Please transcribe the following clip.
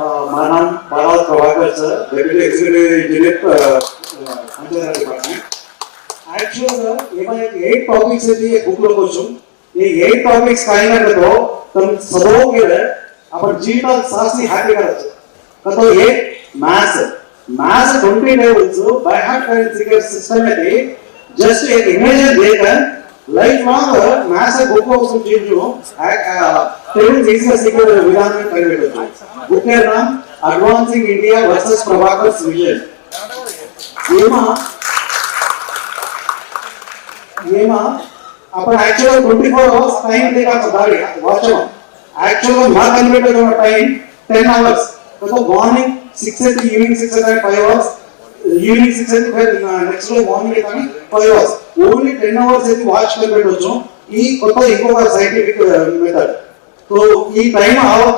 my name Bharat Prabhakar sir, Deputy Executive Engineer, Anjana Department. Actually, ये 8 topics है ये book लोग कोचुं ये 8 topics काइना करो तुम सबों के लिए अपन जीवन सासी happy करो कतो ये mass 20 levels by heart currency system है just एक image देकर lifelong mass book को उसको चीज़ जो तेरे जैसे सीखने विधान में करने को book का नाम Advancing India versus Prabhakar's Vision ये माँ अपन actual 24 hours time देखा तो दारी watch on actual माँ कन्वर्ट करना time 10 hours तो morning 6 से evening 6 से 5 hours evening 6 से फिर next day morning के टाइम 5 hours only 10 hours से watch कन्वर्ट हो जाओ ये कोई इंको का scientific method तो ये time